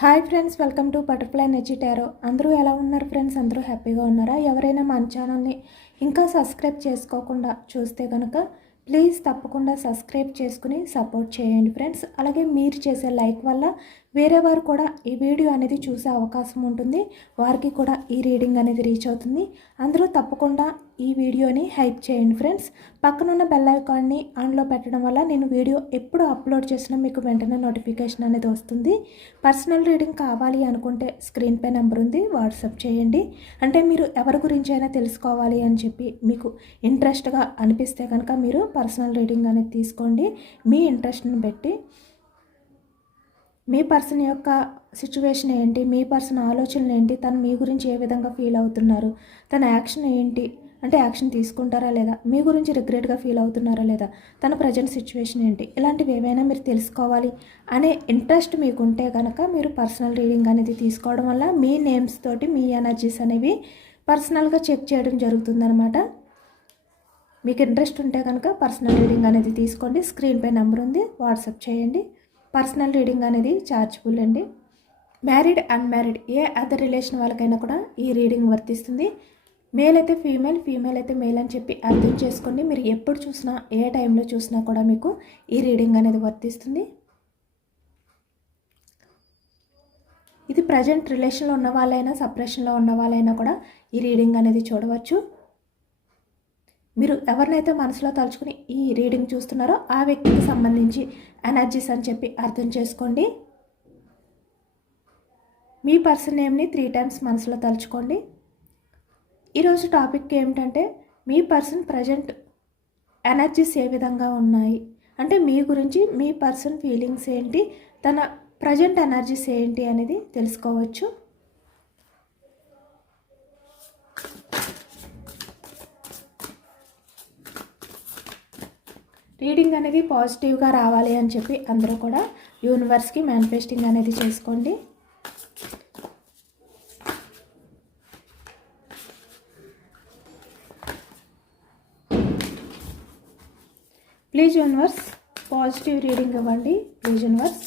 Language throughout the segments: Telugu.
Hi friends, welcome to butterfly energy tarot. అందరూ ఎలా ఉన్నారు ఫ్రెండ్స్? అందరూ హ్యాపీగా ఉన్నారా? ఎవరైనా మన ఛానల్ని ఇంకా సబ్స్క్రైబ్ చేసుకోకుండా చూస్తే కనుక ప్లీజ్ తప్పకుండా సబ్స్క్రైబ్ చేసుకుని సపోర్ట్ చేయండి ఫ్రెండ్స్. అలాగే మీరు చేసే లైక్ వల్ల వేరే వారు కూడా ఈ వీడియో అనేది చూసే అవకాశం ఉంటుంది, వారికి కూడా ఈ రీడింగ్ అనేది రీచ్ అవుతుంది. అందరూ తప్పకుండా ఈ వీడియోని హైప్ చేయండి ఫ్రెండ్స్. పక్కనున్న బెల్ ఐకాన్ని ఆన్లో పెట్టడం వల్ల నేను వీడియో ఎప్పుడు అప్లోడ్ చేసినా మీకు వెంటనే నోటిఫికేషన్ అనేది వస్తుంది. పర్సనల్ రీడింగ్ కావాలి అనుకుంటే స్క్రీన్ పై నెంబర్ ఉంది, వాట్సాప్ చేయండి. అంటే మీరు ఎవరి గురించి అయినా తెలుసుకోవాలి అని చెప్పి మీకు ఇంట్రెస్ట్గా అనిపిస్తే కనుక మీరు పర్సనల్ రీడింగ్ అనేది తీసుకోండి. మీ ఇంట్రెస్ట్ని బట్టి మీ పర్సన్ యొక్క సిచ్యువేషన్ ఏంటి, మీ పర్సన్ ఆలోచనలు ఏంటి, తను మీ గురించి ఏ విధంగా ఫీల్ అవుతున్నారు, తన యాక్షన్ ఏంటి, అంటే యాక్షన్ తీసుకుంటారా లేదా, మీ గురించి రిగ్రెట్గా ఫీల్ అవుతున్నారా లేదా, తన ప్రజెంట్ సిచ్యువేషన్ ఏంటి, ఇలాంటివి ఏవైనా మీరు తెలుసుకోవాలి అనే ఇంట్రెస్ట్ మీకు ఉంటే కనుక మీరు పర్సనల్ రీడింగ్ అనేది తీసుకోవడం వల్ల మీ నేమ్స్ తోటి మీ ఎనర్జీస్ అనేవి పర్సనల్గా చెక్ చేయడం జరుగుతుందన్నమాట. మీకు ఇంట్రెస్ట్ ఉంటే కనుక పర్సనల్ రీడింగ్ అనేది తీసుకోండి. స్క్రీన్ పై నెంబర్ ఉంది, వాట్సాప్ చేయండి. పర్సనల్ రీడింగ్ అనేది ఛార్జబుల్ అండి. మ్యారీడ్, అన్మ్యారీడ్ ఏ అదర్ రిలేషన్ వాళ్ళకైనా కూడా ఈ రీడింగ్ వర్తిస్తుంది. మేల్ అయితే ఫీమేల్, ఫీమేల్ అయితే మేల్ అని చెప్పి అర్థం చేసుకోండి. మీరు ఎప్పుడు చూసినా ఏ టైంలో చూసినా కూడా మీకు ఈ రీడింగ్ అనేది వర్తిస్తుంది. ఇది ప్రజెంట్ రిలేషన్లో ఉన్న వాళ్ళైనా సపరేషన్లో ఉన్న వాళ్ళైనా కూడా ఈ రీడింగ్ అనేది చూడవచ్చు. మీరు ఎవరినైతే మనసులో తలుచుకుని ఈ రీడింగ్ చూస్తున్నారో ఆ వ్యక్తికి సంబంధించి ఎనర్జీస్ అని చెప్పి అర్థం చేసుకోండి. మీ పర్సన్ నేమ్ని 3 టైమ్స్ మనసులో తలుచుకోండి. ఈరోజు టాపిక్ ఏమిటంటే మీ పర్సన్ ప్రజెంట్ ఎనర్జీస్ ఏ విధంగా ఉన్నాయి, అంటే మీ గురించి మీ పర్సన్ ఫీలింగ్స్ ఏంటి, తన ప్రజెంట్ ఎనర్జీస్ ఏంటి అనేది తెలుసుకోవచ్చు. రీడింగ్ అనేది పాజిటివ్గా రావాలి అని చెప్పి అందరూ కూడా యూనివర్స్కి మేనిఫెస్టింగ్ అనేది చేసుకోండి. ప్లీజ్ యూనివర్స్ పాజిటివ్ రీడింగ్ ఇవ్వండి. Please universe.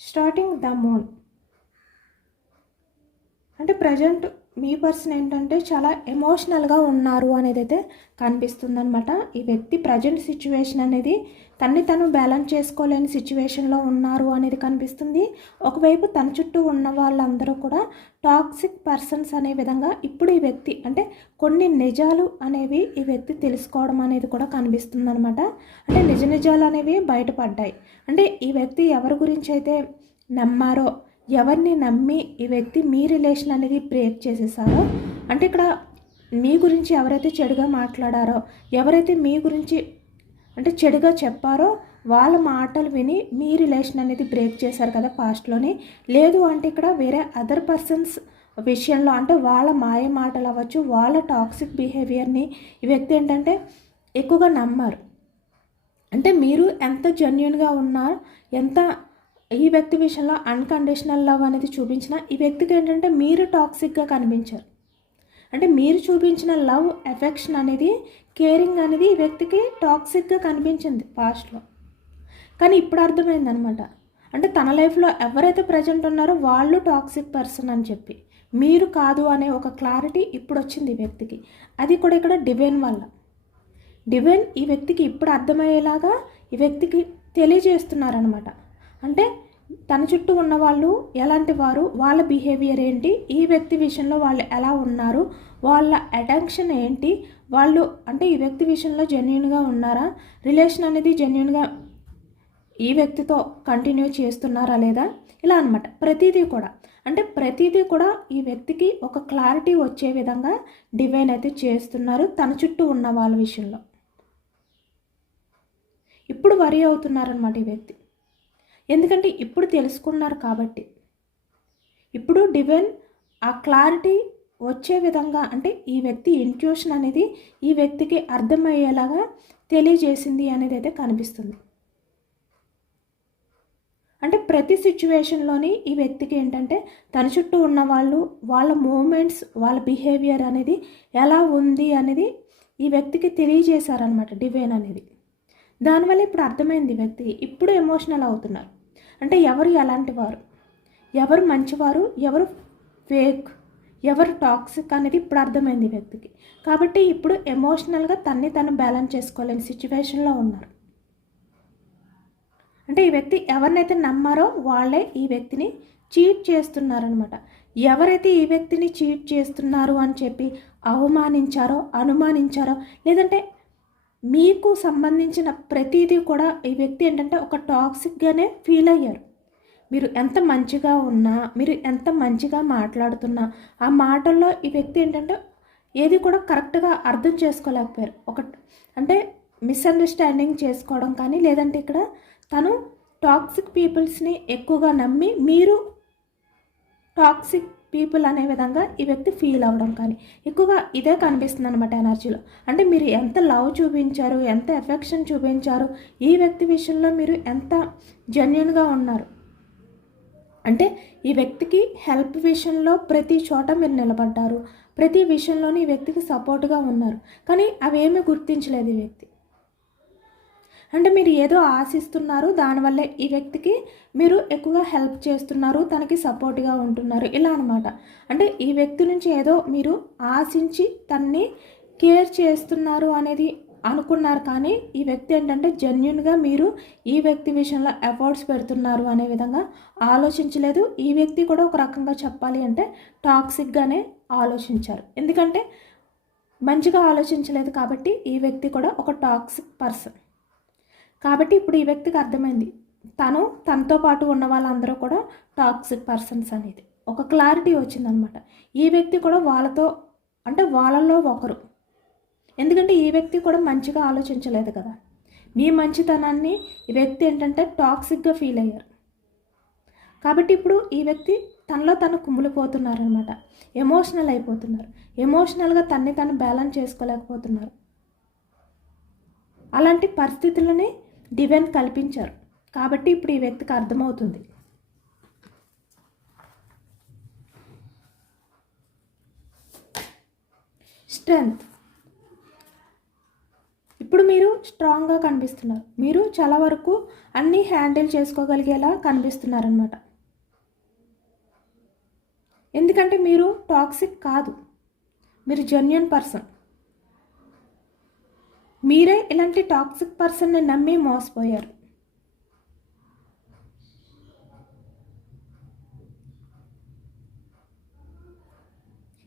Starting the moon అంటే ప్రజెంట్ మీ పర్సన్ ఏంటంటే చాలా ఎమోషనల్గా ఉన్నారు అనేది అయితే కనిపిస్తుందన్నమాట. ఈ వ్యక్తి ప్రజెంట్ సిచ్యువేషన్ అనేది తన్ని తను బ్యాలెన్స్ చేసుకోలేని సిచ్యువేషన్లో ఉన్నారు అనేది కనిపిస్తుంది. ఒకవైపు తన చుట్టూ ఉన్న వాళ్ళందరూ కూడా టాక్సిక్ పర్సన్స్ అనే విధంగా ఇప్పుడు ఈ వ్యక్తి అంటే కొన్ని నిజాలు అనేవి ఈ వ్యక్తి తెలుసుకోవడం అనేది కూడా కనిపిస్తుంది అనమాట. అంటే నిజ నిజాలు అనేవి బయటపడ్డాయి. అంటే ఈ వ్యక్తి ఎవరి గురించి అయితే నమ్మారో, ఎవరిని నమ్మి ఈ వ్యక్తి మీ రిలేషన్ అనేది బ్రేక్ చేసేసారో, అంటే ఇక్కడ మీ గురించి ఎవరైతే చెడుగా మాట్లాడారో, ఎవరైతే మీ గురించి అంటే చెడుగా చెప్పారో వాళ్ళ మాటలు విని మీ రిలేషన్ అనేది బ్రేక్ చేశారు కదా పాస్ట్లోని. లేదు అంటే ఇక్కడ వేరే అదర్ పర్సన్స్ విషయంలో అంటే వాళ్ళ మాయ మాటలు అవ్వచ్చు, వాళ్ళ టాక్సిక్ బిహేవియర్ని ఈ వ్యక్తి ఏంటంటే ఎక్కువగా నమ్మారు. అంటే మీరు ఎంత జెన్యూన్గా ఉన్నారు, ఎంత ఈ వ్యక్తి విషయంలో అన్కండిషనల్ లవ్ అనేది చూపించిన ఈ వ్యక్తికి ఏంటంటే మీరు టాక్సిక్గా కనిపించారు. అంటే మీరు చూపించిన లవ్, ఎఫెక్షన్ అనేది, కేరింగ్ అనేది ఈ వ్యక్తికి టాక్సిక్గా కనిపించింది పాస్ట్లో. కానీ ఇప్పుడు అర్థమైందనమాట, అంటే తన లైఫ్లో ఎవరైతే ప్రజెంట్ ఉన్నారో వాళ్ళు టాక్సిక్ పర్సన్ అని చెప్పి, మీరు కాదు అనే ఒక క్లారిటీ ఇప్పుడు వచ్చింది ఈ వ్యక్తికి. అది కూడా ఇక్కడ డివైన్ వల్ల. డివైన్ ఈ వ్యక్తికి ఇప్పుడు అర్థమయ్యేలాగా ఈ వ్యక్తికి తెలియజేస్తున్నారనమాట. అంటే తన చుట్టూ ఉన్న వాళ్ళు ఎలాంటి వారు, వాళ్ళ బిహేవియర్ ఏంటి, ఈ వ్యక్తి విషయంలో వాళ్ళు ఎలా ఉన్నారు, వాళ్ళ అటెన్షన్ ఏంటి, వాళ్ళు అంటే ఈ వ్యక్తి విషయంలో జెన్యూన్గా ఉన్నారా, రిలేషన్ అనేది జెన్యూన్గా ఈ వ్యక్తితో కంటిన్యూ చేస్తున్నారా లేదా, ఇలా అనమాట. ప్రతిదీ కూడా అంటే ప్రతిదీ కూడా ఈ వ్యక్తికి ఒక క్లారిటీ వచ్చే విధంగా డివైన్ అయితే చేస్తున్నారు తన చుట్టూ ఉన్న వాళ్ళ విషయంలో. ఇప్పుడు వరి అవుతున్నారనమాట ఈ వ్యక్తి, ఎందుకంటే ఇప్పుడు తెలుసుకున్నారు కాబట్టి. ఇప్పుడు డివైన్ ఆ క్లారిటీ వచ్చే విధంగా అంటే ఈ వ్యక్తి ఇంట్యూషన్ అనేది ఈ వ్యక్తికి అర్థమయ్యేలాగా తెలియజేసింది అనేది అయితే కనిపిస్తుంది. అంటే ప్రతి సిచ్యువేషన్లోని ఈ వ్యక్తికి ఏంటంటే తన చుట్టూ ఉన్న వాళ్ళు, వాళ్ళ మూమెంట్స్, వాళ్ళ బిహేవియర్ అనేది ఎలా ఉంది అనేది ఈ వ్యక్తికి తెలియజేశారనమాట డివైన్ అనేది. దానివల్ల ఇప్పుడు అర్థమైంది వ్యక్తికి. ఇప్పుడు ఎమోషనల్ అవుతున్నారు. అంటే ఎవరు ఎలాంటి వారు, ఎవరు మంచివారు, ఎవరు ఫేక్, ఎవరు టాక్సిక్ అనేది ఇప్పుడు అర్థమైంది వ్యక్తికి. కాబట్టి ఇప్పుడు ఎమోషనల్గా తను బ్యాలెన్స్ చేసుకోలేని సిచ్యువేషన్లో ఉన్నారు. అంటే ఈ వ్యక్తి ఎవరినైతే నమ్మారో వాళ్ళే ఈ వ్యక్తిని చీట్ చేస్తున్నారనమాట. ఎవరైతే ఈ వ్యక్తిని చీట్ చేస్తున్నారు అని చెప్పి అవమానించారో, అనుమానించారో, లేదంటే మీకు సంబంధించిన ప్రతిదీ కూడా ఈ వ్యక్తి ఏంటంటే ఒక టాక్సిక్గానే ఫీల్ అయ్యారు. మీరు ఎంత మంచిగా ఉన్నా, మీరు ఎంత మంచిగా మాట్లాడుతున్నా, ఆ మాటల్లో ఈ వ్యక్తి ఏంటంటే ఏది కూడా కరెక్ట్గా అర్థం చేసుకోలేకపోయారు. అంటే మిస్అండర్స్టాండింగ్ చేసుకోవడం కానీ, లేదంటే ఇక్కడ తను టాక్సిక్ పీపుల్స్ని ఎక్కువగా నమ్మి మీరు టాక్సిక్ పీపుల్ అనే విధంగా ఈ వ్యక్తి ఫీల్ అవ్వడం కానీ ఎక్కువగా ఇదే కనిపిస్తుంది అనమాట ఎనర్జీలో. అంటే మీరు ఎంత లవ్ చూపించారు, ఎంత ఎఫెక్షన్ చూపించారు, ఈ వ్యక్తి విషయంలో మీరు ఎంత జెన్యూన్గా ఉన్నారు అంటే ఈ వ్యక్తికి హెల్ప్ విషయంలో ప్రతి చోట మీరు నిలబడ్డారు, ప్రతి విషయంలోని ఈ వ్యక్తికి సపోర్ట్గా ఉన్నారు. కానీ అవేమీ గుర్తించలేదు ఈ వ్యక్తి. అంటే మీరు ఏదో ఆశిస్తున్నారు, దానివల్లే ఈ వ్యక్తికి మీరు ఎక్కువగా హెల్ప్ చేస్తున్నారు, తనకి సపోర్ట్గా ఉంటున్నారు, ఇలా అనమాట. అంటే ఈ వ్యక్తి నుంచి ఏదో మీరు ఆశించి తన్ని కేర్ చేస్తున్నారు అనేది అనుకున్నారు. కానీ ఈ వ్యక్తి ఏంటంటే జెన్యున్గా మీరు ఈ వ్యక్తి విషయంలో ఎఫర్ట్స్ పెడుతున్నారు అనే విధంగా ఆలోచించలేదు. ఈ వ్యక్తి కూడా ఒక రకంగా చెప్పాలి అంటే టాక్సిక్గానే ఆలోచించారు. ఎందుకంటే మంచిగా ఆలోచించలేదు కాబట్టి ఈ వ్యక్తి కూడా ఒక టాక్సిక్ పర్సన్. కాబట్టి ఇప్పుడు ఈ వ్యక్తికి అర్థమైంది తనతో పాటు ఉన్న వాళ్ళందరూ కూడా టాక్సిక్ పర్సన్స్ అనేది ఒక క్లారిటీ వచ్చిందనమాట. ఈ వ్యక్తి కూడా వాళ్ళతో అంటే వాళ్ళల్లో ఒకరు. ఎందుకంటే ఈ వ్యక్తి కూడా మంచిగా ఆలోచించలేదు కదా, మీ మంచితనాన్ని ఈ వ్యక్తి ఏంటంటే టాక్సిక్గా ఫీల్ అయ్యారు. కాబట్టి ఇప్పుడు ఈ వ్యక్తి తనలో తను కుమిలిపోతున్నారనమాట, ఎమోషనల్ అయిపోతున్నారు. ఎమోషనల్గా తను బ్యాలెన్స్ చేసుకోలేకపోతున్నారు. అలాంటి పరిస్థితులని డివైన్ కల్పించారు. కాబట్టి ఇప్పుడు ఈ వ్యక్తికి అర్థమవుతుంది. స్ట్రెంగ్త్. ఇప్పుడు మీరు స్ట్రాంగ్గా కనిపిస్తున్నారు. మీరు చాలా వరకు అన్నీ హ్యాండిల్ చేసుకోగలిగేలా కనిపిస్తున్నారనమాట. ఎందుకంటే మీరు టాక్సిక్ కాదు, మీరు జెన్యూన్ పర్సన్. మీరే ఇలాంటి టాక్సిక్ పర్సన్ని నమ్మి మోసపోయారు.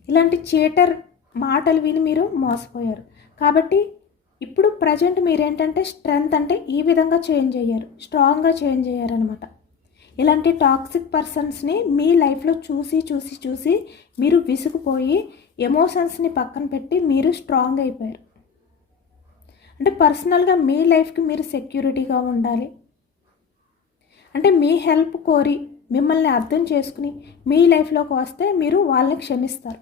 ఇలాంటి చీటర్ మాటలు విని మీరు మోసపోయారు. కాబట్టి ఇప్పుడు ప్రజెంట్ మీరేంటంటే స్ట్రెంగ్త్ అంటే ఈ విధంగా చేంజ్ అయ్యారు, స్ట్రాంగ్గా చేంజ్ అయ్యారనమాట. ఇలాంటి టాక్సిక్ పర్సన్స్ని మీ లైఫ్లో చూసి చూసి చూసి మీరు విసుగుపోయి ఎమోషన్స్ని పక్కన పెట్టి మీరు స్ట్రాంగ్ అయిపోయారు. అంటే పర్సనల్గా మీ లైఫ్కి మీరు సెక్యూరిటీగా ఉండాలి. అంటే మీ హెల్ప్ కోరి మిమ్మల్ని అర్థం చేసుకుని మీ లైఫ్లోకి వస్తే మీరు వాళ్ళని క్షమిస్తారు.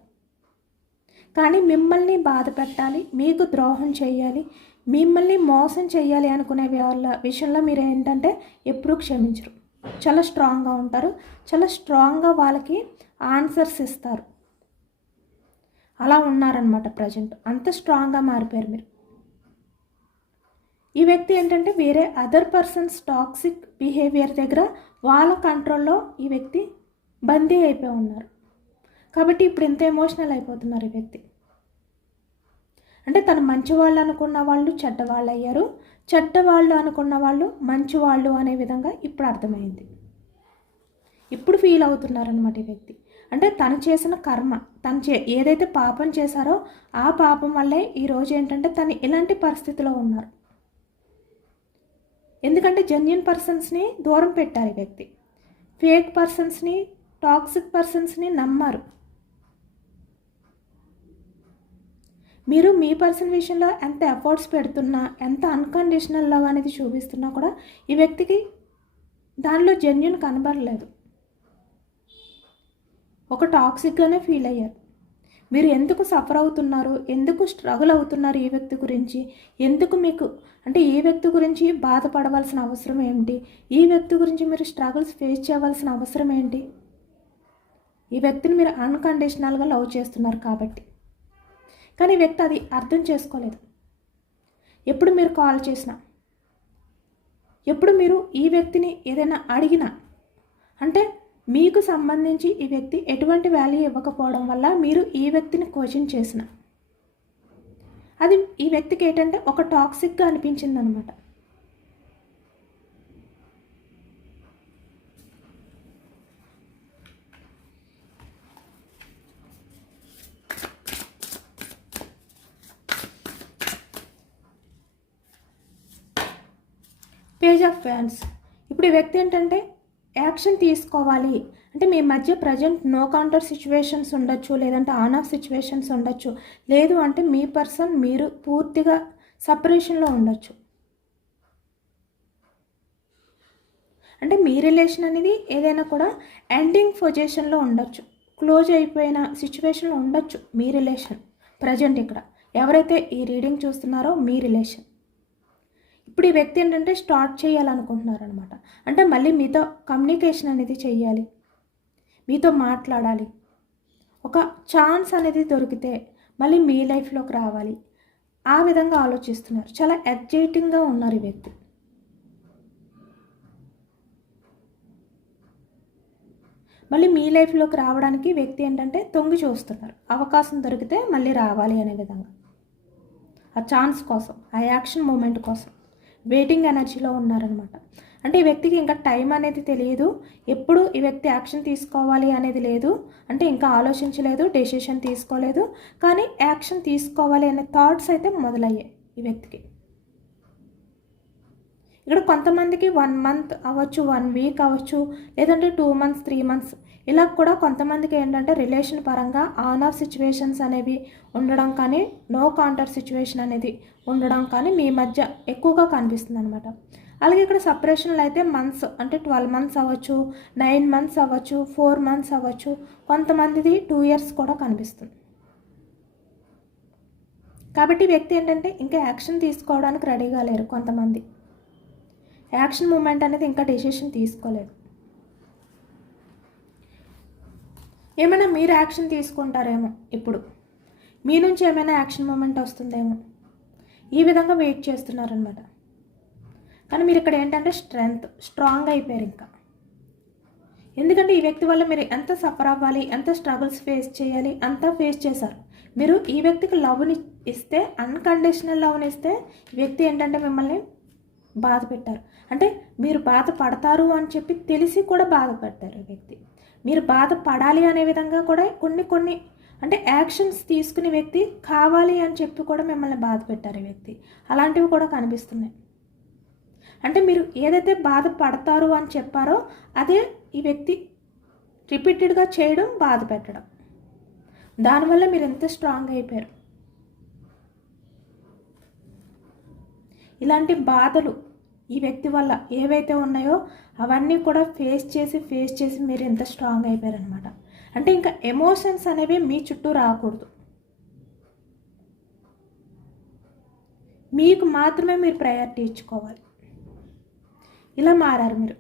కానీ మిమ్మల్ని బాధ పెట్టాలి, మీకు ద్రోహం చేయాలి, మిమ్మల్ని మోసం చేయాలి అనుకునే వాళ్ళ విషయంలో మీరు ఏంటంటే ఎప్పుడూ క్షమించరు. చాలా స్ట్రాంగ్గా ఉంటారు, చాలా స్ట్రాంగ్గా వాళ్ళకి ఆన్సర్స్ ఇస్తారు. అలా ఉన్నారనమాట ప్రజెంట్. అంత స్ట్రాంగ్గా మారిపోయారు మీరు. ఈ వ్యక్తి ఏంటంటే వేరే అదర్ పర్సన్స్ టాక్సిక్ బిహేవియర్ దగ్గర వాళ్ళ కంట్రోల్లో ఈ వ్యక్తి బందీ అయిపోయి ఉన్నారు. కాబట్టి ఇప్పుడు ఎంత ఎమోషనల్ అయిపోతున్నారు ఈ వ్యక్తి. అంటే తను మంచివాళ్ళు అనుకున్న వాళ్ళు చెడ్డవాళ్ళు అయ్యారు, చెడ్డవాళ్ళు అనుకున్న వాళ్ళు మంచివాళ్ళు అనే విధంగా ఇప్పుడు అర్థమైంది. ఇప్పుడు ఫీల్ అవుతున్నారనమాట ఈ వ్యక్తి. అంటే తను చేసిన కర్మ, ఏదైతే పాపం చేశారో ఆ పాపం వల్లే ఈరోజు ఏంటంటే తను ఇలాంటి పరిస్థితిలో ఉన్నారు. ఎందుకంటే జెన్యూన్ పర్సన్స్ని దూరం పెట్టారు ఈ వ్యక్తి. ఫేక్ పర్సన్స్ని, టాక్సిక్ పర్సన్స్ని నమ్మారు. మీరు మీ పర్సన్ విషయంలో ఎంత ఎఫర్ట్స్ పెడుతున్నా, ఎంత అన్కండిషనల్ లవ్ అనేది చూపిస్తున్నా కూడా ఈ వ్యక్తికి దానిలో జెన్యూన్ కనబడలేదు. ఒక టాక్సిక్గానే ఫీల్ అయ్యారు. మీరు ఎందుకు సఫర్ అవుతున్నారు, ఎందుకు స్ట్రగుల్ అవుతున్నారు ఈ వ్యక్తి గురించి, ఎందుకు మీకు అంటే ఈ వ్యక్తి గురించి బాధపడవలసిన అవసరం ఏంటి, ఈ వ్యక్తి గురించి మీరు స్ట్రగుల్స్ ఫేస్ చేయవలసిన అవసరం ఏంటి? ఈ వ్యక్తిని మీరు అన్కండిషనల్గా లవ్ చేస్తున్నారు కాబట్టి. కానీ ఈ వ్యక్తి అది అర్థం చేసుకోలేదు. ఎప్పుడు మీరు కాల్ చేసినా, ఎప్పుడు మీరు ఈ వ్యక్తిని ఏదైనా అడిగినా, అంటే మీకు సంబంధించి ఈ వ్యక్తి ఎటువంటి వాల్యూ ఇవ్వకపోవడం వల్ల మీరు ఈ వ్యక్తిని క్వశ్చన్ చేసిన అది ఈ వ్యక్తికి ఏంటంటే ఒక టాక్సిక్గా అనిపించింది అనమాట. Page of fans. ఇప్పుడు ఈ వ్యక్తి ఏంటంటే యాక్షన్ తీసుకోవాలి అంటే మీ మధ్య ప్రజెంట్ నో కౌంటర్ సిచ్యువేషన్స్ ఉండొచ్చు, లేదంటే ఆన్ ఆఫ్ సిచ్యువేషన్స్ ఉండొచ్చు, లేదు అంటే మీ పర్సన్ మీరు పూర్తిగా సపరేషన్లో ఉండొచ్చు. అంటే మీ రిలేషన్ అనేది ఏదైనా కూడా ఎండింగ్ పొజిషన్లో ఉండొచ్చు, క్లోజ్ అయిపోయిన సిచ్యువేషన్లో ఉండొచ్చు మీ రిలేషన్ ప్రజెంట్. ఇక్కడ ఎవరైతే ఈ రీడింగ్ చూస్తున్నారో మీ రిలేషన్ ఇప్పుడు ఈ వ్యక్తి ఏంటంటే స్టార్ట్ చేయాలనుకుంటున్నారు అనమాట. అంటే మళ్ళీ మీతో కమ్యూనికేషన్ అనేది చెయ్యాలి, మీతో మాట్లాడాలి, ఒక ఛాన్స్ అనేది దొరికితే మళ్ళీ మీ లైఫ్లోకి రావాలి, ఆ విధంగా ఆలోచిస్తున్నారు. చాలా ఎగ్జైటింగ్గా ఉన్నారు ఈ వ్యక్తి. మళ్ళీ మీ లైఫ్లోకి రావడానికి వ్యక్తి ఏంటంటే తొంగి చూస్తున్నారు, అవకాశం దొరికితే మళ్ళీ రావాలి అనే విధంగా, ఆ ఛాన్స్ కోసం, ఆ యాక్షన్ మూమెంట్ కోసం వెయిటింగ్ ఎనర్జీలో ఉన్నారనమాట. అంటే ఈ వ్యక్తికి ఇంకా టైం అనేది తెలియదు, ఎప్పుడు ఈ వ్యక్తి యాక్షన్ తీసుకోవాలి అనేది లేదు, అంటే ఇంకా ఆలోచించలేదు, డెసిషన్ తీసుకోలేదు, కానీ యాక్షన్ తీసుకోవాలి అనే థాట్స్ అయితే మొదలయ్యాయి ఈ వ్యక్తికి. ఇక్కడ కొంతమందికి 1 మంత్ అవ్వచ్చు, 1 వీక్ అవ్వచ్చు, లేదంటే 2 మంత్స్ 3 మంత్స్ ఇలా కూడా కొంతమందికి ఏంటంటే రిలేషన్ పరంగా ఆన్ ఆఫ్ సిచ్యువేషన్స్ అనేవి ఉండడం కానీ, నో కౌంటర్ సిచ్యువేషన్ అనేది ఉండడం కానీ మీ మధ్య ఎక్కువగా కనిపిస్తుంది అనమాట. అలాగే ఇక్కడ సపరేషన్లో అయితే మంత్స్ అంటే 12 మంత్స్ అవ్వచ్చు, 9 మంత్స్ అవ్వచ్చు, 4 మంత్స్ అవ్వచ్చు, కొంతమందిది 2 ఇయర్స్ కూడా కనిపిస్తుంది. కాబట్టి వ్యక్తి ఏంటంటే ఇంకా యాక్షన్ తీసుకోవడానికి రెడీగా లేరు. కొంతమంది యాక్షన్ మూమెంట్ అనేది ఇంకా డెసిషన్ తీసుకోలేదు. ఏమైనా మీరు యాక్షన్ తీసుకుంటారేమో, ఇప్పుడు మీ నుంచి ఏమైనా యాక్షన్ మూమెంట్ వస్తుందేమో, ఈ విధంగా వెయిట్ చేస్తున్నారనమాట. కానీ మీరు ఇక్కడ ఏంటంటే స్ట్రాంగ్ అయిపోయారు ఇంకా. ఎందుకంటే ఈ వ్యక్తి వల్ల మీరు ఎంత సఫర్ అవ్వాలి, ఎంత స్ట్రగుల్స్ ఫేస్ చేయాలి అంతా ఫేస్ చేశారు. మీరు ఈ వ్యక్తికి లవ్ని ఇస్తే, అన్కండిషనల్ లవ్ని ఇస్తే, ఈ వ్యక్తి ఏంటంటే మిమ్మల్ని బాధ పెట్టారు. అంటే మీరు బాధపడతారు అని చెప్పి తెలిసి కూడా బాధ పెట్టారు ఈ వ్యక్తి. మీరు బాధపడాలి అనే విధంగా కూడా కొన్ని అంటే యాక్షన్స్ తీసుకునే వ్యక్తి కావాలి అని చెప్పి కూడా మిమ్మల్ని బాధ పెట్టారు ఈ వ్యక్తి. అలాంటివి కూడా కనిపిస్తున్నాయి. అంటే మీరు ఏదైతే బాధపడతారు అని చెప్పారో అదే ఈ వ్యక్తి రిపీటెడ్గా చేయడం, బాధ పెట్టడం, దానివల్ల మీరు ఎంత స్ట్రాంగ్ అయిపోయారు. ఇలాంటి బాధలు ఈ వ్యక్తి వల్ల ఏవైతే ఉన్నాయో అవన్నీ కూడా ఫేస్ చేసి మీరు ఎంత స్ట్రాంగ్ అయిపోయారనమాట. అంటే ఇంకా ఎమోషన్స్ అనేవి మీ చుట్టూ రాకూడదు, మీకు మాత్రమే మీరు ప్రయారిటీ ఇచ్చుకోవాలి. ఇలా మారారు మీరు.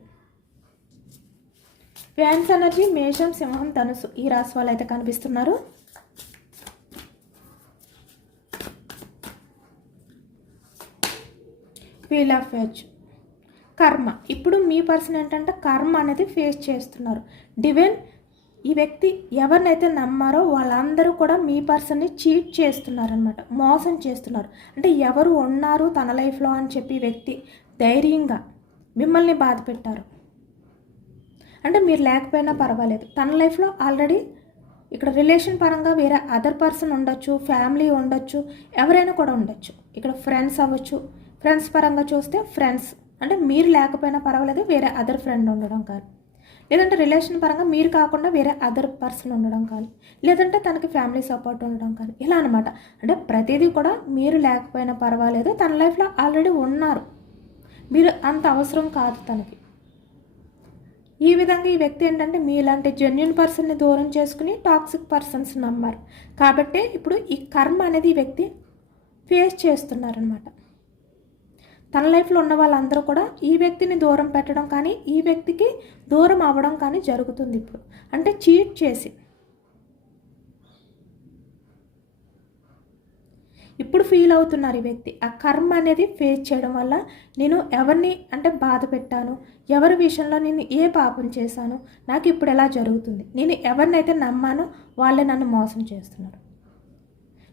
ఫ్యాన్స్ ఎనర్జీ మేషం, సింహం, ధనుసు ఈ రాశి వాళ్ళు అయితే కనిపిస్తున్నారు. వీల్ ఆఫ్ ఫార్చ్యూన్, కర్మ. ఇప్పుడు మీ పర్సన్ ఏంటంటే కర్మ అనేది ఫేస్ చేస్తున్నారు. డివైన్ ఈ వ్యక్తి ఎవరినైతే నమ్మారో వాళ్ళందరూ కూడా మీ పర్సన్ని చీట్ చేస్తున్నారనమాట, మోసం చేస్తున్నారు. అంటే ఎవరు ఉన్నారు తన లైఫ్లో అని చెప్పి వ్యక్తి ధైర్యంగా మిమ్మల్ని బాధ పెట్టారు. అంటే మీరు లేకపోయినా పర్వాలేదు, తన లైఫ్లో ఆల్రెడీ ఇక్కడ రిలేషన్ పరంగా వేరే అదర్ పర్సన్ ఉండొచ్చు, ఫ్యామిలీ ఉండొచ్చు, ఎవరైనా కూడా ఉండొచ్చు. ఇక్కడ ఫ్రెండ్స్ అవ్వచ్చు, ఫ్రెండ్స్ పరంగా చూస్తే ఫ్రెండ్స్ అంటే మీరు లేకపోయినా పర్వాలేదు, వేరే అదర్ ఫ్రెండ్ ఉండడం కాదు, లేదంటే రిలేషన్ పరంగా మీరు కాకుండా వేరే అదర్ పర్సన్ ఉండడం కానీ, లేదంటే తనకి ఫ్యామిలీ సపోర్ట్ ఉండడం కానీ, ఇలా అనమాట. అంటే ప్రతిదీ కూడా మీరు లేకపోయినా పర్వాలేదు, తన లైఫ్లో ఆల్రెడీ ఉన్నారు, మీరు అంత అవసరం కాదు తనకి. ఈ విధంగా ఈ వ్యక్తి ఏంటంటే మీలాంటి జెన్యున్ పర్సన్ని దూరం చేసుకుని టాక్సిక్ పర్సన్స్ నమ్మారు కాబట్టి ఇప్పుడు ఈ కర్మ అనేది ఈ వ్యక్తి ఫేస్ చేస్తున్నారనమాట. తన లైఫ్లో ఉన్న వాళ్ళందరూ కూడా ఈ వ్యక్తిని దూరం పెట్టడం కానీ, ఈ వ్యక్తికి దూరం అవ్వడం కానీ జరుగుతుంది ఇప్పుడు. అంటే చీట్ చేసి ఇప్పుడు ఫీల్ అవుతున్నారు ఈ వ్యక్తి. ఆ కర్మ అనేది ఫేస్ చేయడం వల్ల నేను ఎవరిని అంటే బాధ పెట్టాను, ఎవరి విషయంలో నేను ఏ పాపం చేశాను, నాకు ఇప్పుడు ఎలా జరుగుతుంది, నేను ఎవరినైతే నమ్మానో వాళ్ళే నన్ను మోసం చేస్తున్నారు,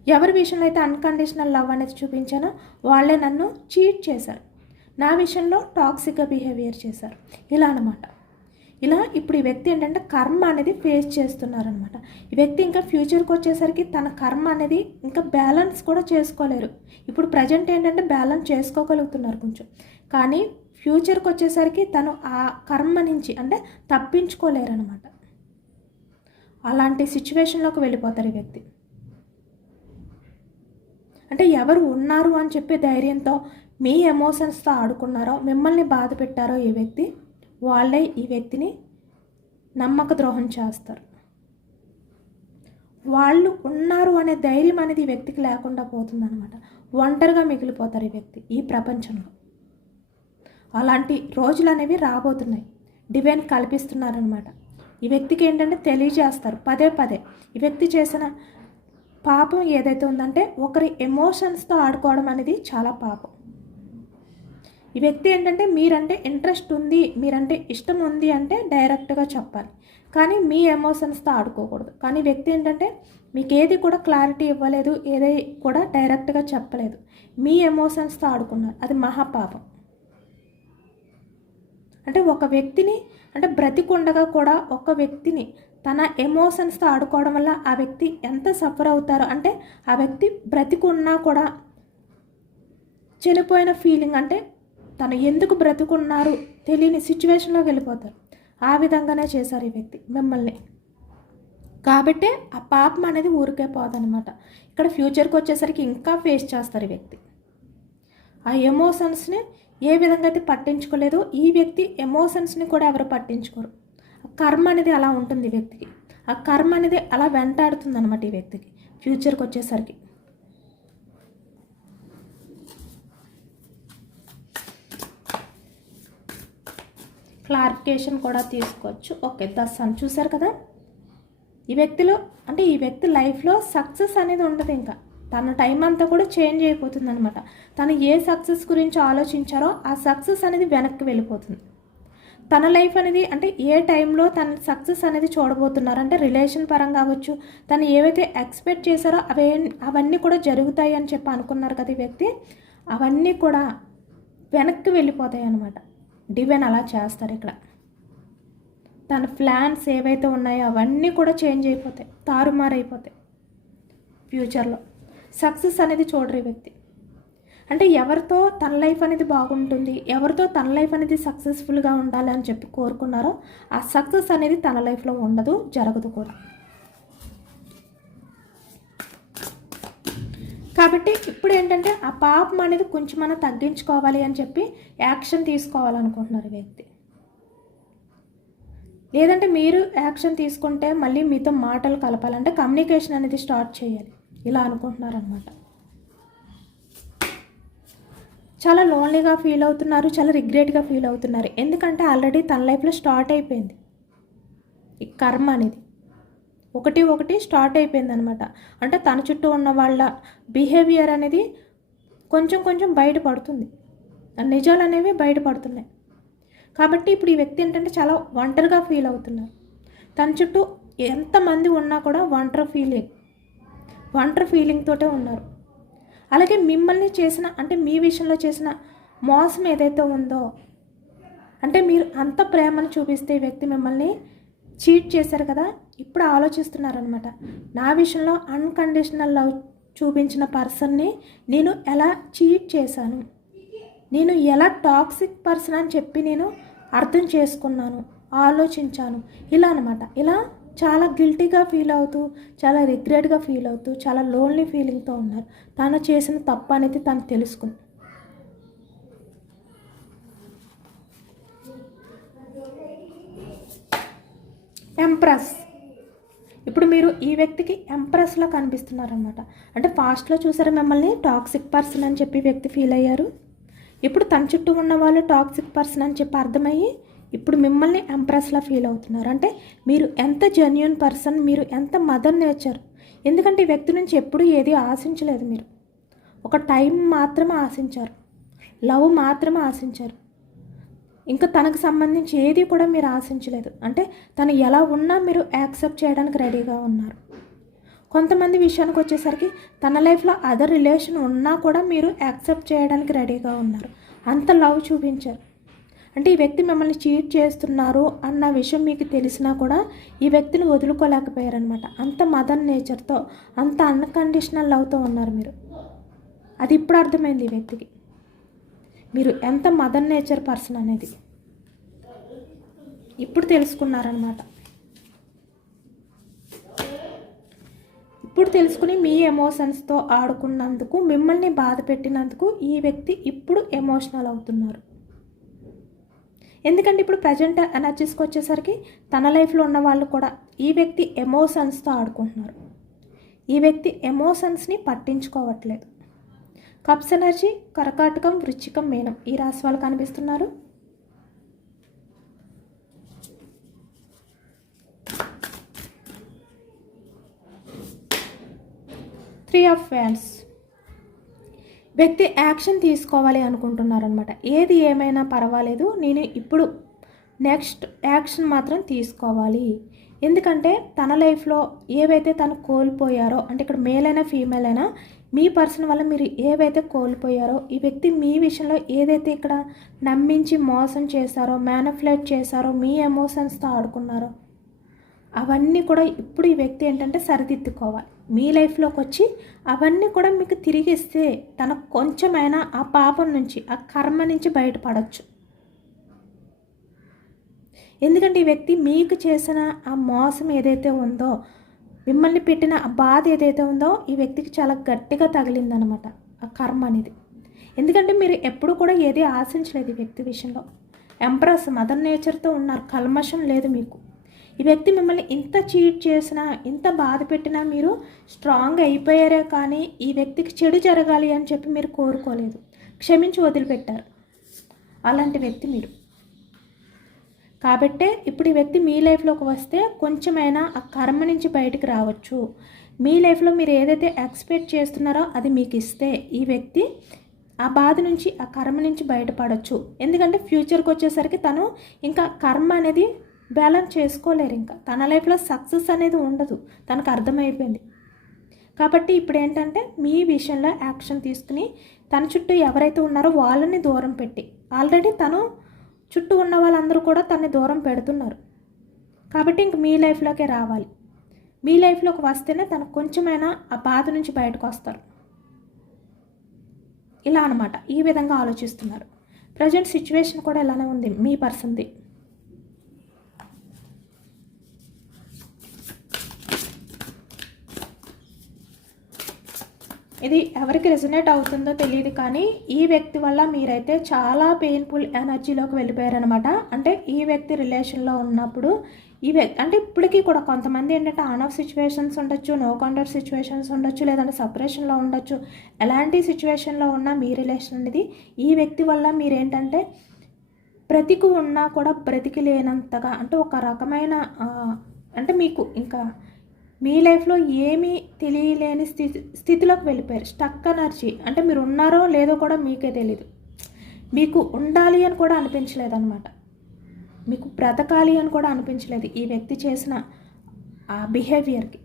ఎవరి విషయంలో అయితే అన్కండిషనల్ లవ్ అనేది చూపించానో వాళ్ళే నన్ను చీట్ చేశారు, నా విషయంలో టాక్సిక్గా బిహేవియర్ చేశారు, ఇలా అనమాట. ఇలా ఇప్పుడు ఈ వ్యక్తి ఏంటంటే కర్మ అనేది ఫేస్ చేస్తున్నారనమాట. ఈ వ్యక్తి ఇంకా ఫ్యూచర్కి వచ్చేసరికి తన కర్మ అనేది ఇంకా బ్యాలెన్స్ కూడా చేసుకోలేరు. ఇప్పుడు ప్రజెంట్ ఏంటంటే బ్యాలెన్స్ చేసుకోగలుగుతున్నారు కొంచెం, కానీ ఫ్యూచర్కి వచ్చేసరికి తను ఆ కర్మ నుంచి అంటే తప్పించుకోలేరు అనమాట. అలాంటి సిచ్యువేషన్లోకి వెళ్ళిపోతారు ఈ వ్యక్తి. అంటే ఎవరు ఉన్నారు అని చెప్పే ధైర్యంతో మీ ఎమోషన్స్తో ఆడుకున్నారో, మిమ్మల్ని బాధ పెట్టారో ఈ వ్యక్తి, వాళ్ళే ఈ వ్యక్తిని నమ్మక ద్రోహం చేస్తారు. వాళ్ళు ఉన్నారు అనే ధైర్యం అనేది ఈ వ్యక్తికి లేకుండా పోతుందన్నమాట. ఒంటరిగా మిగిలిపోతారు ఈ వ్యక్తి ఈ ప్రపంచంలో. అలాంటి రోజులు అనేవి రాబోతున్నాయి, డివైన్ కల్పిస్తున్నారనమాట. ఈ వ్యక్తికి ఏంటంటే తెలియజేస్తారు పదే పదే. ఈ వ్యక్తి చేసిన పాపం ఏదైతే ఉందంటే ఒకరి ఎమోషన్స్తో ఆడుకోవడం అనేది చాలా పాపం. ఈ వ్యక్తి ఏంటంటే మీరంటే ఇంట్రెస్ట్ ఉంది, మీరంటే ఇష్టం ఉంది అంటే డైరెక్ట్గా చెప్పాలి, కానీ మీ ఎమోషన్స్తో ఆడుకోకూడదు. కానీ వ్యక్తి ఏంటంటే మీకు ఏది కూడా క్లారిటీ ఇవ్వలేదు, ఏది కూడా డైరెక్ట్గా చెప్పలేదు, మీ ఎమోషన్స్తో ఆడుకున్నారు, అది మహాపాపం. అంటే ఒక వ్యక్తిని అంటే బ్రతికుండగా కూడా ఒక వ్యక్తిని తన ఎమోషన్స్తో ఆడుకోవడం వల్ల ఆ వ్యక్తి ఎంత సఫర్ అవుతారో, అంటే ఆ వ్యక్తి బ్రతికున్నా కూడా చనిపోయిన ఫీలింగ్, అంటే తను ఎందుకు బ్రతుకున్నారు తెలియని సిచ్యువేషన్లోకి వెళ్ళిపోతారు. ఆ విధంగానే చేశారు ఈ వ్యక్తి మిమ్మల్ని. కాబట్టే ఆ పాపం అనేది ఊరికే పోదనమాట. ఇక్కడ ఫ్యూచర్కి వచ్చేసరికి ఇంకా ఫేస్ చేస్తారు ఈ వ్యక్తి. ఆ ఎమోషన్స్ని ఏ విధంగా అయితే పట్టించుకోలేదు, ఈ వ్యక్తి ఎమోషన్స్ని కూడా ఎవరు పట్టించుకోరు. కర్మ అనేది అలా ఉంటుంది ఈ వ్యక్తికి. ఆ కర్మ అనేది అలా వెంటాడుతుంది అనమాట ఈ వ్యక్తికి ఫ్యూచర్కి వచ్చేసరికి. క్లారిఫికేషన్ కూడా తీసుకోవచ్చు. ఓకే, దర్శనం చూసారు కదా. ఈ వ్యక్తిలో అంటే ఈ వ్యక్తి లైఫ్లో సక్సెస్ అనేది ఉండదు. ఇంకా తన టైం అంతా కూడా చేంజ్ అయిపోతుంది అనమాట. తను ఏ సక్సెస్ గురించి ఆలోచించారో ఆ సక్సెస్ అనేది వెనక్కి వెళ్ళిపోతుంది. తన లైఫ్ అనేది అంటే ఏ టైంలో తన సక్సెస్ అనేది చూడబోతున్నారు అంటే రిలేషన్ పరంగా అవ్వచ్చు, తను ఏవైతే ఎక్స్పెక్ట్ చేశారో అవన్నీ కూడా జరుగుతాయి అని చెప్పి అనుకున్నారు కదా ఈ వ్యక్తి, అవన్నీ కూడా వెనక్కి వెళ్ళిపోతాయి అన్నమాట. డివైన్ అలా చేస్తారు ఇక్కడ. తన ప్లాన్స్ ఏవైతే ఉన్నాయో అవన్నీ కూడా చేంజ్ అయిపోతాయి, తారుమారైపోతాయి. ఫ్యూచర్లో సక్సెస్ అనేది చూడరు ఈ వ్యక్తి. అంటే ఎవరితో తన లైఫ్ అనేది బాగుంటుంది, ఎవరితో తన లైఫ్ అనేది సక్సెస్ఫుల్గా ఉండాలి అని చెప్పి కోరుకున్నారో ఆ సక్సెస్ అనేది తన లైఫ్లో ఉండదు, జరగదు కూడా. కాబట్టి ఇప్పుడు ఏంటంటే ఆ పాపం అనేది కొంచెం మనం తగ్గించుకోవాలి అని చెప్పి యాక్షన్ తీసుకోవాలనుకుంటున్నారు ఈ వ్యక్తి. లేదంటే మీరు యాక్షన్ తీసుకుంటే మళ్ళీ మీతో మాటలు కలపాలంటే కమ్యూనికేషన్ అనేది స్టార్ట్ చేయాలి, ఇలా అనుకుంటున్నారనమాట. చాలా లోన్లీగా ఫీల్ అవుతున్నారు, చాలా రిగ్రెట్గా ఫీల్ అవుతున్నారు. ఎందుకంటే ఆల్రెడీ తన లైఫ్లో స్టార్ట్ అయిపోయింది ఈ కర్మ అనేది. ఒకటి స్టార్ట్ అయిపోయింది అనమాట. అంటే తన చుట్టూ ఉన్న వాళ్ళ బిహేవియర్ అనేది కొంచెం బయటపడుతుంది, నిజాలు అనేవి బయటపడుతున్నాయి. కాబట్టి ఇప్పుడు ఈ వ్యక్తి ఏంటంటే చాలా ఒంటరిగా ఫీల్ అవుతున్నారు. తన చుట్టూ ఎంతమంది ఉన్నా కూడా ఒంటరి ఫీలింగ్ తోటే ఉన్నారు. అలాగే మిమ్మల్ని చేసిన అంటే మీ విషయంలో చేసిన మోసం ఏదైతే ఉందో, అంటే మీరు అంత ప్రేమను చూపిస్తే ఈ వ్యక్తి మిమ్మల్ని చీట్ చేశారు కదా, ఇప్పుడు ఆలోచిస్తున్నారనమాట. నా విషయంలో అన్కండిషనల్ లవ్ చూపించిన పర్సన్ని నేను ఎలా చీట్ చేశాను, నేను ఎలా టాక్సిక్ పర్సన్ అని చెప్పి నేను అర్థం చేసుకున్నాను, ఆలోచించాను, ఇలా అనమాట. ఇలా చాలా గిల్టీగా ఫీల్ అవుతూ, చాలా రిగ్రెట్గా ఫీల్ అవుతూ, చాలా లోన్లీ ఫీలింగ్తో ఉన్నారు. తను చేసిన తప్పు అనేది తను తెలుసుకుంది. ఎంప్రెస్. ఇప్పుడు మీరు ఈ వ్యక్తికి ఎంప్రెస్లా కనిపిస్తున్నారనమాట. అంటే పాస్ట్లో చూసారా మిమ్మల్ని టాక్సిక్ పర్సన్ అని చెప్పి వ్యక్తి ఫీల్ అయ్యారు. ఇప్పుడు తన చుట్టూ ఉన్న వాళ్ళు టాక్సిక్ పర్సన్ అని చెప్పి అర్థమయ్యి ఇప్పుడు మిమ్మల్ని ఎంప్రెస్లా ఫీల్ అవుతున్నారు. అంటే మీరు ఎంత జెన్యూన్ పర్సన్, మీరు ఎంత మదర్ నేచర్. ఎందుకంటే ఈ వ్యక్తి నుంచి ఎప్పుడూ ఏది ఆశించలేదు. మీరు ఒక టైం మాత్రమే ఆశించారు, లవ్ మాత్రమే ఆశించారు. ఇంకా తనకు సంబంధించి ఏది కూడా మీరు ఆశించలేదు. అంటే తను ఎలా ఉన్నా మీరు యాక్సెప్ట్ చేయడానికి రెడీగా ఉన్నారు. కొంతమంది విషయానికి వచ్చేసరికి తన లైఫ్లో అదర్ రిలేషన్ ఉన్నా కూడా మీరు యాక్సెప్ట్ చేయడానికి రెడీగా ఉన్నారు. అంత లవ్ చూపించారు. అంటే ఈ వ్యక్తి మిమ్మల్ని చీట్ చేస్తున్నారు అన్న విషయం మీకు తెలిసినా కూడా ఈ వ్యక్తిని వదులుకోలేకపోయారనమాట. అంత మదర్ నేచర్తో, అంత అన్కండిషనల్ లవ్తో ఉన్నారు మీరు. అది ఇప్పుడు అర్థమైంది ఈ వ్యక్తికి, మీరు ఎంత మదర్ నేచర్ పర్సన్ అనేది ఇప్పుడు తెలుసుకున్నారనమాట. ఇప్పుడు తెలుసుకుని మీ ఎమోషన్స్తో ఆడుకున్నందుకు, మిమ్మల్ని బాధ పెట్టినందుకు ఈ వ్యక్తి ఇప్పుడు ఎమోషనల్ అవుతున్నారు. ఎందుకంటే ఇప్పుడు ప్రజెంట్ ఎనర్జీస్కి వచ్చేసరికి తన లైఫ్లో ఉన్న వాళ్ళు కూడా ఈ వ్యక్తి ఎమోషన్స్తో ఆడుకుంటున్నారు. ఈ వ్యక్తి ఎమోషన్స్ని పట్టించుకోవట్లేదు. కప్స్ ఎనర్జీ కర్కాటకం, వృశ్చికం, మీనం ఈ రాశి వాళ్ళు కనిపిస్తున్నారు. Three of wands. వ్యక్తి యాక్షన్ తీసుకోవాలి అనుకుంటున్నారనమాట. ఏది ఏమైనా పర్వాలేదు, నేను ఇప్పుడు నెక్స్ట్ యాక్షన్ మాత్రం తీసుకోవాలి. ఎందుకంటే తన లైఫ్లో ఏవైతే తను కోల్పోయారో, అంటే ఇక్కడ మేల్ అయినా ఫీమేల్ అయినా మీ పర్సన్ వల్ల మీరు ఏవైతే కోల్పోయారో, ఈ వ్యక్తి మీ విషయంలో ఏదైతే ఇక్కడ నమ్మించి మోసం చేశారో, మ్యానిపులేట్ చేశారో, మీ ఎమోషన్స్తో ఆడుకున్నారో అవన్నీ కూడా ఇప్పుడు ఈ వ్యక్తి ఏంటంటే సరిదిద్దుకోవాలి. మీ లైఫ్లోకి వచ్చి అవన్నీ కూడా మీకు తిరిగి ఇస్తే తనకు కొంచెమైనా ఆ పాపం నుంచి, ఆ కర్మ నుంచి బయటపడవచ్చు. ఎందుకంటే ఈ వ్యక్తి మీకు చేసిన ఆ మోసం ఏదైతే ఉందో, మిమ్మల్ని పెట్టిన ఆ బాధ ఏదైతే ఉందో ఈ వ్యక్తికి చాలా గట్టిగా తగిలిందనమాట ఆ కర్మ అనేది. ఎందుకంటే మీరు ఎప్పుడు కూడా ఏది ఆశించలేదు ఈ వ్యక్తి విషయంలో. ఎంప్రెస్ మదర్ నేచర్తో ఉన్నారు, కల్మషం లేదు మీకు. ఈ వ్యక్తి మిమ్మల్ని ఇంత చీట్ చేసినా, ఇంత బాధ పెట్టినా మీరు స్ట్రాంగ్ అయిపోయారే కానీ ఈ వ్యక్తికి చెడు జరగాలి అని చెప్పి మీరు కోరుకోలేదు. క్షమించి వదిలిపెట్టారు. అలాంటి వ్యక్తి మీరు. కాబట్టే ఇప్పుడు ఈ వ్యక్తి మీ లైఫ్లోకి వస్తే కొంచెమైనా ఆ కర్మ నుంచి బయటికి రావచ్చు. మీ లైఫ్లో మీరు ఏదైతే ఎక్స్పెక్ట్ చేస్తున్నారో అది మీకు ఇస్తే ఈ వ్యక్తి ఆ బాధ నుంచి, ఆ కర్మ నుంచి బయటపడవచ్చు. ఎందుకంటే ఫ్యూచర్కి వచ్చేసరికి తను ఇంకా కర్మ అనేది బ్యాలెన్స్ చేసుకోలేరు. ఇంకా తన లైఫ్లో సక్సెస్ అనేది ఉండదు, తనకు అర్థమైపోయింది. కాబట్టి ఇప్పుడు ఏంటంటే మీ విషయంలో యాక్షన్ తీసుకుని తన చుట్టూ ఎవరైతే ఉన్నారో వాళ్ళని దూరం పెట్టి, ఆల్రెడీ తను చుట్టూ ఉన్న వాళ్ళందరూ కూడా తనని దూరం పెడుతున్నారు. కాబట్టి ఇంక మీ లైఫ్లోకే రావాలి. మీ లైఫ్లోకి వస్తేనే తనకు కొంచెమైనా ఆ బాధ నుంచి బయటకు వస్తారు. ఇలా అనమాట, ఈ విధంగా ఆలోచిస్తున్నారు. ప్రజెంట్ సిచ్యువేషన్ కూడా ఇలానే ఉంది మీ పర్సన్ది. ఇది ఎవరికి రెజనేట్ అవుతుందో తెలియదు కానీ ఈ వ్యక్తి వల్ల మీరైతే చాలా పెయిన్ఫుల్ ఎనర్జీలోకి వెళ్ళిపోయారనమాట. అంటే ఈ వ్యక్తి రిలేషన్లో ఉన్నప్పుడు ఈ వ్యక్తి అంటే ఇప్పటికీ కూడా కొంతమంది ఏంటంటే ఆన్ ఆఫ్ సిచ్యువేషన్స్ ఉండొచ్చు, నో కాంటాక్ట్ సిచ్యువేషన్స్ ఉండొచ్చు, లేదంటే సపరేషన్లో ఉండొచ్చు. ఎలాంటి సిచ్యువేషన్లో ఉన్నా మీ రిలేషన్ అనేది ఈ వ్యక్తి వల్ల మీరేంటంటే బ్రతికి ఉన్నా కూడా బ్రతికి లేనంతగా, అంటే ఒక రకమైన అంటే మీకు ఇంకా మీ లైఫ్లో ఏమీ తెలియలేని స్థితిలోకి వెళ్ళిపోయారు. Stuck energy. అంటే మీరు ఉన్నారో లేదో కూడా మీకే తెలీదు. మీకు ఉండాలి అని కూడా అనిపించలేదు అనమాట. మీకు బ్రతకాలి అని కూడా అనిపించలేదు ఈ వ్యక్తి చేసిన ఆ బిహేవియర్కి.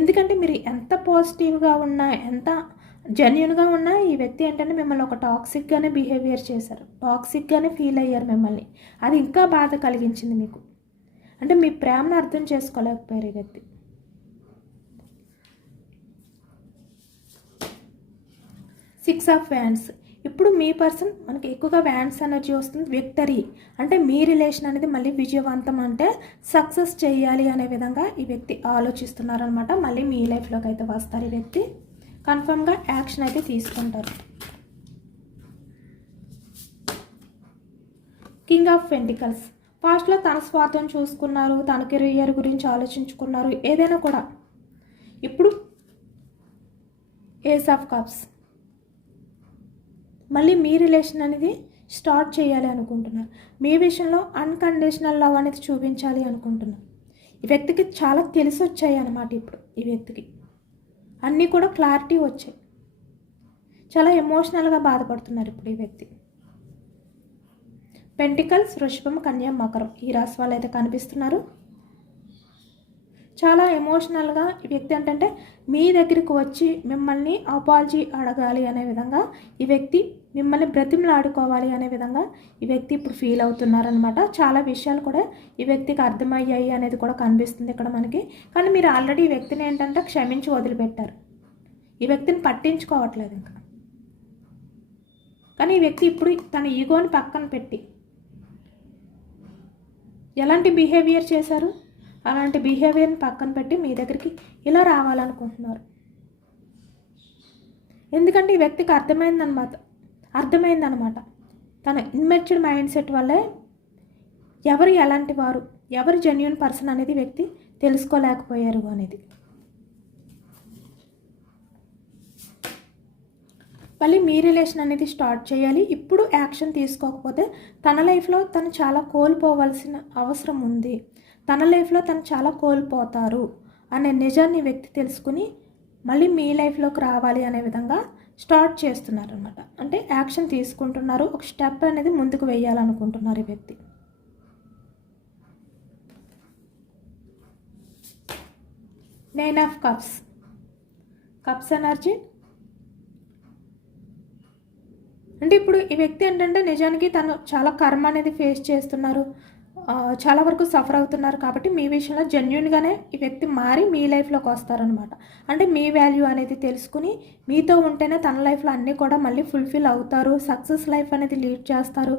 ఎందుకంటే మీరు ఎంత పాజిటివ్గా ఉన్నా, ఎంత జెన్యూన్గా ఉన్నా ఈ వ్యక్తి ఏంటంటే మిమ్మల్ని ఒక టాక్సిక్గానే బిహేవియర్ చేశారు, టాక్సిక్గానే ఫీల్ అయ్యారు మిమ్మల్ని. అది ఇంకా బాధ కలిగించింది మీకు. అంటే మీ ప్రేమను అర్థం చేసుకోలేకపోయారు ఈ వ్యక్తి. Six of wands. ఇప్పుడు మీ పర్సన్ మనకి ఎక్కువగా వ్యాన్స్ ఎనర్జీ వస్తుంది. విక్టరీ అంటే మీ రిలేషన్ అనేది మళ్ళీ విజయవంతం అంటే సక్సెస్ చేయాలి అనే విధంగా ఈ వ్యక్తి ఆలోచిస్తున్నారనమాట. మళ్ళీ మీ లైఫ్లోకి అయితే వస్తారు ఈ వ్యక్తి. కన్ఫర్మ్గా యాక్షన్ అయితే తీసుకుంటారు. King of pentacles. పాస్ట్లో తన స్వార్థం చూసుకున్నారు, తన కెరియర్ గురించి ఆలోచించుకున్నారు, ఏదైనా కూడా. ఇప్పుడు ఏస్ ఆఫ్ కప్స్. మళ్ళీ మీ రిలేషన్ అనేది స్టార్ట్ చేయాలి అనుకుంటున్నారు. మీ విషయంలో అన్కండిషనల్ లవ్ అనేది చూపించాలి అనుకుంటున్నారు. ఈ వ్యక్తికి చాలా తెలిసి వచ్చాయి అన్నమాట. ఇప్పుడు ఈ వ్యక్తికి అన్నీ కూడా క్లారిటీ వచ్చాయి. చాలా ఎమోషనల్గా బాధపడుతున్నారు ఇప్పుడు ఈ వ్యక్తి. పెంటికల్స్, వృషభం, కన్య, మకరం ఈ రాశి వాళ్ళు అయితే కనిపిస్తున్నారు. చాలా ఎమోషనల్గా ఈ వ్యక్తి ఏంటంటే మీ దగ్గరికి వచ్చి మిమ్మల్ని అపాలజీ అడగాలి అనే విధంగా ఈ వ్యక్తి మిమ్మల్ని బ్రతిమలాడుకోవాలి అనే విధంగా ఈ వ్యక్తి ఇప్పుడు ఫీల్ అవుతున్నారనమాట. చాలా విషయాలు కూడా ఈ వ్యక్తికి అర్థమయ్యాయి అనేది కూడా కనిపిస్తుంది ఇక్కడ మనకి. కానీ మీరు ఆల్రెడీ ఈ వ్యక్తిని ఏంటంటే క్షమించి వదిలిపెట్టారు. ఈ వ్యక్తిని పట్టించుకోవట్లేదు ఇంకా. కానీ ఈ వ్యక్తి ఇప్పుడు తన ఈగోని పక్కన పెట్టి ఎలాంటి బిహేవియర్ చేశారు అలాంటి బిహేవియర్ని పక్కన పెట్టి మీ దగ్గరికి ఇలా రావాలనుకుంటున్నారు. ఎందుకంటే ఈ వ్యక్తికి అర్థమైందనమాట తన ఇన్మెచ్యూర్డ్ మైండ్ సెట్ వల్లే ఎవరు ఎలాంటి వారు, ఎవరు జెన్యూన్ పర్సన్ అనేది వ్యక్తి తెలుసుకోలేకపోయారు అనేది. మళ్ళీ మీ రిలేషన్ అనేది స్టార్ట్ చేయాలి. ఇప్పుడు యాక్షన్ తీసుకోకపోతే తన లైఫ్లో తను చాలా కోల్పోవలసిన అవసరం ఉంది, తన లైఫ్లో తను చాలా కోల్పోతారు అనే నిజాన్ని వ్యక్తి తెలుసుకుని మళ్ళీ మీ లైఫ్లోకి రావాలి అనే విధంగా స్టార్ట్ చేస్తున్నారు అనమాట. అంటే యాక్షన్ తీసుకుంటున్నారు, ఒక స్టెప్ అనేది ముందుకు వేయాలనుకుంటున్నారు ఈ వ్యక్తి. Nine of cups. Cups energy అంటే ఇప్పుడు ఈ వ్యక్తి ఏంటంటే నిజానికి తను చాలా కర్మ అనేది ఫేస్ చేస్తున్నారు, చాలా వరకు సఫర్ అవుతున్నారు. కాబట్టి మీ విషయంలో జెన్యున్గానే ఈ వ్యక్తి మారి మీ లైఫ్లోకి వస్తారనమాట. అంటే మీ వాల్యూ అనేది తెలుసుకుని మీతో ఉంటేనే తన లైఫ్లో అన్నీ కూడా మళ్ళీ ఫుల్ఫిల్ అవుతారు, సక్సెస్ లైఫ్ అనేది లీడ్ చేస్తారు,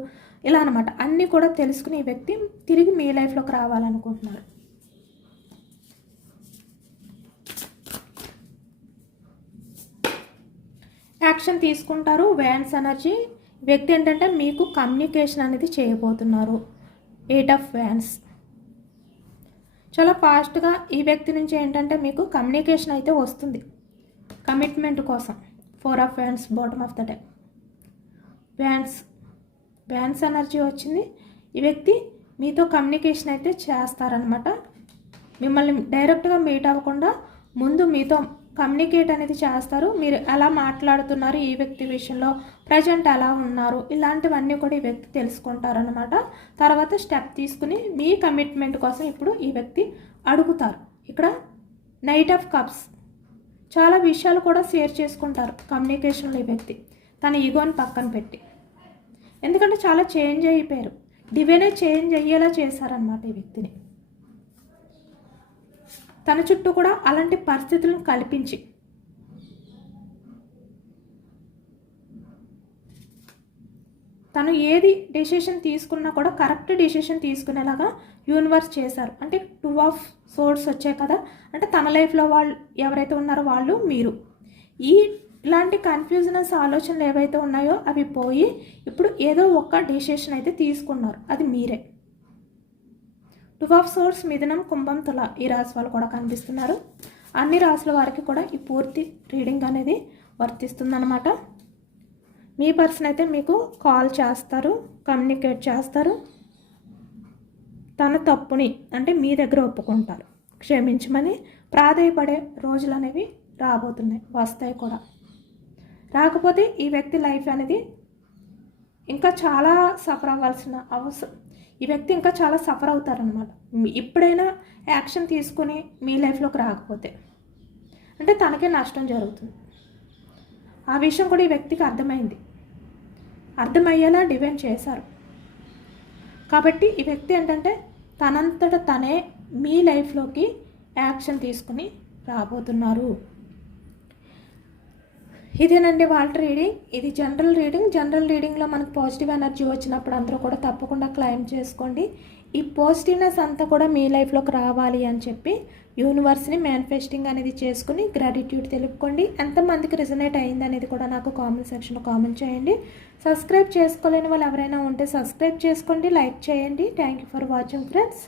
ఇలా అనమాట. అన్నీ కూడా తెలుసుకుని ఈ వ్యక్తి తిరిగి మీ లైఫ్లోకి రావాలనుకుంటున్నారు. యాక్షన్ తీసుకుంటారు. వ్యాన్స్ ఎనర్జీ వ్యక్తి ఏంటంటే మీకు కమ్యూనికేషన్ అనేది చేయబోతున్నారు. 8 ఆఫ్ వ్యాన్స్. చాలా ఫాస్ట్గా ఈ వ్యక్తి నుంచి ఏంటంటే మీకు కమ్యూనికేషన్ అయితే వస్తుంది కమిట్మెంట్ కోసం. 4 of wands bottom of the deck. Wands energy వచ్చింది. ఈ వ్యక్తి మీతో కమ్యూనికేషన్ అయితే చేస్తారనమాట. మిమ్మల్ని డైరెక్ట్గా మీట్ అవ్వకుండా ముందు మీతో కమ్యూనికేట్ అనేది చేస్తారు. మీరు ఎలా మాట్లాడుతున్నారు, ఈ వ్యక్తి విషయంలో ప్రజెంట్ ఎలా ఉన్నారు, ఇలాంటివన్నీ కూడా ఈ వ్యక్తి తెలుసుకుంటారనమాట. తర్వాత స్టెప్ తీసుకుని మీ కమిట్మెంట్ కోసం ఇప్పుడు ఈ వ్యక్తి అడుగుతారు. ఇక్కడ నైట్ ఆఫ్ కప్స్. చాలా విషయాలు కూడా షేర్ చేసుకుంటారు కమ్యూనికేషన్లో ఈ వ్యక్తి తన ఈగోని పక్కన పెట్టి. ఎందుకంటే చాలా చేంజ్ అయిపోయారు, డివైనే చేంజ్ అయ్యేలా చేశారనమాట ఈ వ్యక్తిని. తన చుట్టూ కూడా అలాంటి పరిస్థితులను కల్పించి తను ఏది డెసిషన్ తీసుకున్నా కూడా కరెక్ట్ డెసిషన్ తీసుకునేలాగా యూనివర్స్ చేశారు. అంటే 2 ఆఫ్ సోర్స్ వచ్చాయి కదా, అంటే తన లైఫ్లో వాళ్ళు ఎవరైతే ఉన్నారో వాళ్ళు మీరు ఇలాంటి కన్ఫ్యూజనెస్ ఆలోచనలు ఏవైతే ఉన్నాయో అవి పోయి ఇప్పుడు ఏదో ఒక డెసిషన్ అయితే తీసుకున్నారు, అది మీరే. 2 ఆఫ్ సోర్స్, మిథునం, కుంభం, తుల ఈ రాశి వాళ్ళు కూడా కనిపిస్తున్నారు. అన్ని రాశుల వారికి కూడా ఈ పూర్తి రీడింగ్ అనేది వర్తిస్తుందన్నమాట. మీ పర్సన్ అయితే మీకు కాల్ చేస్తారు, కమ్యూనికేట్ చేస్తారు, తన తప్పుని అంటే మీ దగ్గర ఒప్పుకుంటారు, క్షమించమని ప్రాధేయపడే రోజులు అనేవి రాబోతున్నాయి, వస్తాయి కూడా. రాకపోతే ఈ వ్యక్తి లైఫ్ అనేది ఇంకా చాలా సఫర్ అవ్వాల్సిన అవసరం, ఈ వ్యక్తి ఇంకా చాలా సఫర్ అవుతారనమాట. ఇప్పుడైనా యాక్షన్ తీసుకుని మీ లైఫ్లోకి రాకపోతే అంటే తనకే నష్టం జరుగుతుంది. ఆ విషయం కూడా ఈ వ్యక్తికి అర్థమైంది, అర్థమయ్యేలా డివైన్ చేశారు. కాబట్టి ఈ వ్యక్తి ఏంటంటే తనంతట తనే మీ లైఫ్లోకి యాక్షన్ తీసుకుని రాబోతున్నారు. ఇదేనండి వాళ్ళ రీడింగ్. ఇది జనరల్ రీడింగ్. జనరల్ రీడింగ్లో మనకు పాజిటివ్ ఎనర్జీ వచ్చినప్పుడు అందరూ కూడా తప్పకుండా క్లైమ్ చేసుకోండి. ఈ పాజిటివ్నెస్ అంతా కూడా మీ లైఫ్లోకి రావాలి అని చెప్పి యూనివర్స్ని మేనిఫెస్టింగ్ అనేది చేసుకుని గ్రాటిట్యూడ్ తెలుపుకోండి. ఎంతమందికి రిజనేట్ అయింది అనేది కూడా నాకు కామెంట్ సెక్షన్లో కామెంట్ చేయండి. సబ్స్క్రైబ్ చేసుకోలేని వాళ్ళు ఎవరైనా ఉంటే సబ్స్క్రైబ్ చేసుకోండి, లైక్ చేయండి. Thank you for watching friends.